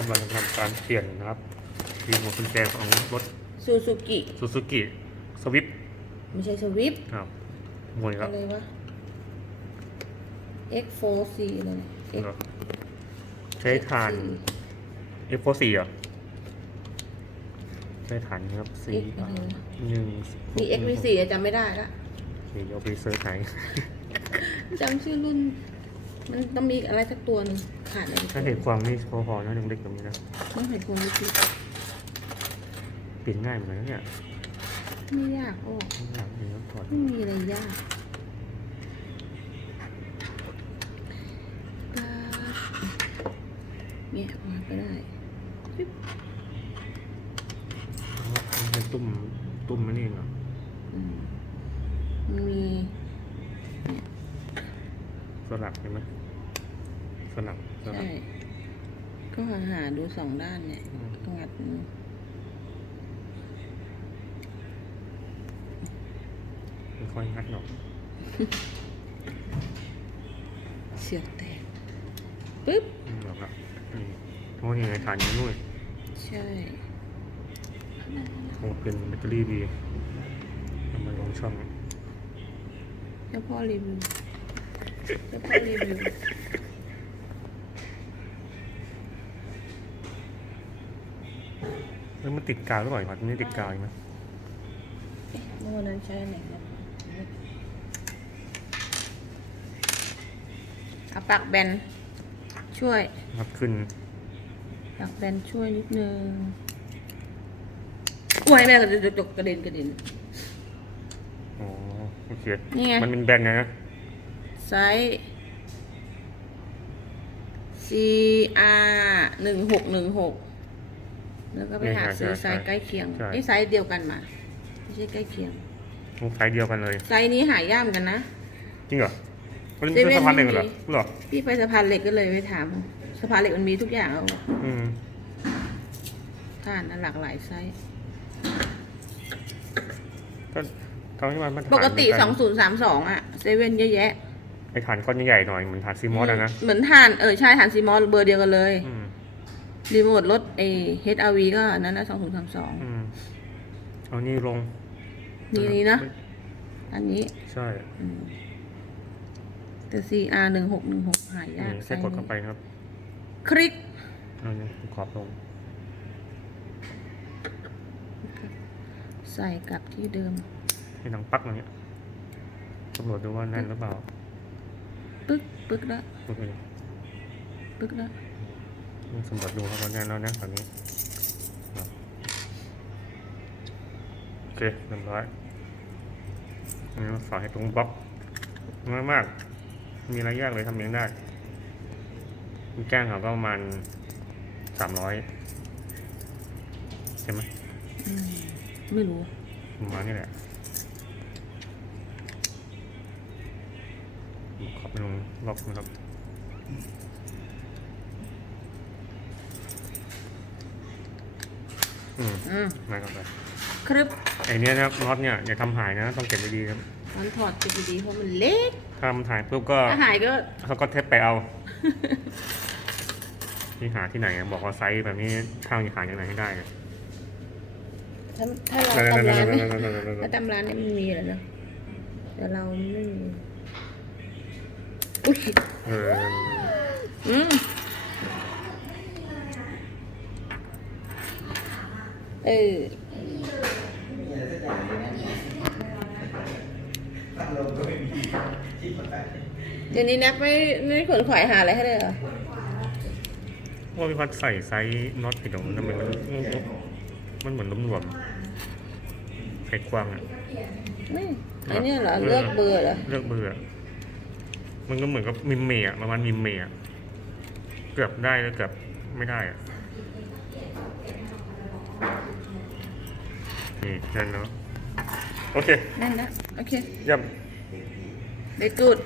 ครับเราจะทำการเปลี่ยนนะครับรีโมทกุญแจของรถซูซูกิซูซูกิสวิฟไม่ใช่สวิฟครับมวยครับอะไรวะ X4C อะไรเนี่ย X ใช้ฐาน F4 4อะใช้ฐานครับ X สี่อะไรวะหนึ่งมี X4 อะจำไม่ได้ละโอเคเดี๋ยวไปเซิร์ชไหนจำชื่อรุ่น มันต้องมีอะไรสักตัวหนึง ขาดอะไรถ้าเห็นความนี่พอๆนะยังเล็กแบบนี้นะต้องเห็นความรู้สึกเปลี่ยนง่ายเหมือนกันนะเนี่ยไม่ยากโอ้ข้างหลังนี่ครับถอดไม่มีอะไรยากป๊าบเนี่ยมาก็ได้ปิ๊บมันเป็นตุ้มตุ้มมันนี่เนาะอืมมันมีสลักเห็นไหม สลักสลัใช่กก็หาหาดูสองด้านเนี่ยอืมต้องงัดมือค่อยๆงัดหน่อยเสียบแตกปึ๊บ อืมหรอกครับนี่โอ้ยยังไงฐานอยู่นู่นใช่ โอ้เป็นแบตเตอรี่ดีทำไมลงช่องเจ้าพ่อรีวิวเจ้าพ่อรีวิว แล้วมันติดกาวหรือเปล่าครับมันไม่ติดกาวใช่ไหมเอ๊ะเมื่อวันนั้นใช้อันไหนครับเอาปากแบนช่วยครับขึ้นปากแบนช่วยนิดนึงอุ้ยแม่กระเด็นกระเด็นกระเด็นอ๋อโอเคนี่ไงมันเป็นแบนนะไซส์ CR หนึ่งหกหนึ่งหก แล้วก็ไปหาซื้อไซส์ใกล้เคียงนี่ไซส์เดียวกันมาไม่ใช่ใกล้เคียงมุกไซส์เดียวกันเลย ไซส์นี้หายากเหมือนกันนะ จริงเหรอมันเซเป็นเว่นสะพานเหล็กเหรอไม่มีเหรอพี่ไปสะพานเหล็กก็เลยไปถามสะพานเหล็กมันมีทุกอย่างเอาอืมท่านหลากหลายไซส์ก็ทำให้มันมาตรฐานปกติ เหมืนน2032 อะเซเว่นเยอะแยะ ไอ้ฐานก้อนใหญ่ๆหน่อยเหมือนฐานซีมอสอะนะเหมือนทานเออใช่ทานซีมอสเบอร์เดียวกันเลย อืม รีโมทรถไอ HRV ก็อันนั้นนะอื2032มเอานี่ลงนี่นี่นะ อันนี้ใช่อืมแต่ CR 1616หายากนี่แค่กดเข้าไปครับคลิกเอาเนี่ยขอบลงใส่กลับที่เดิมให้หนังปักอย่างเงี้ยตำรวจดูว่าแน่นหรือเปล่าปึ๊กปึ๊กแล้วโอเคปึ๊กแล้ว สำรวจดูครับว่าแน่นแล้วนะตอนนี้ครับโอเคเรียบร้อยอันนี้เราฝากให้ตรงบล็อกง่ายมากมีอะไรยากเลยทำเองได้มีแจ้งเขาก็ประมาณสามร้อยใช่ไหมอืมไม่รู้ประมาณนี้แหละขอไปลงล็อกนะครับ อืมอืมมาก่อนไปครึบไอเนี้ยนะครับน็อตเนี่ยอย่าทำหายนะต้องเก็บไว้ดีครับมันถอดติดดีๆเพราะมันเล็กถ้ามันหายปุ๊บก็ถ้าหายก็เขาก็เทปไปเอาที่หาที่ไหนอะบอกว่าไซส์แบบนี้ข้างจะหาอย่างไหนให้ได้อะถ้าถ้าเราตำร้านเนี่ยถ้าตำร้านเนี่ยมันมีแหละเนอะแต่เราไม่มีอุ้ยเอออืม เออเดี๋ยวนี้แน็กไม่ไม่ขนขวายหาอะไรให้เลยเหรอว่าพี่พัดใส่ไซส์น็อตผิดของมันทำไมมันมันเหมือนหลวมๆไขควางอะนี่อันเนี้ยเหรอเลือกเบอร์เหรอเลือกเบอร์อะมันก็เหมือนกับมิมเมย์อะประมาณมิมเมย์อะเกือบได้แล้วเกือบไม่ได้อะ นี่นั่นเนาะโอเค นั่นนะโอเค เยี่ยม very good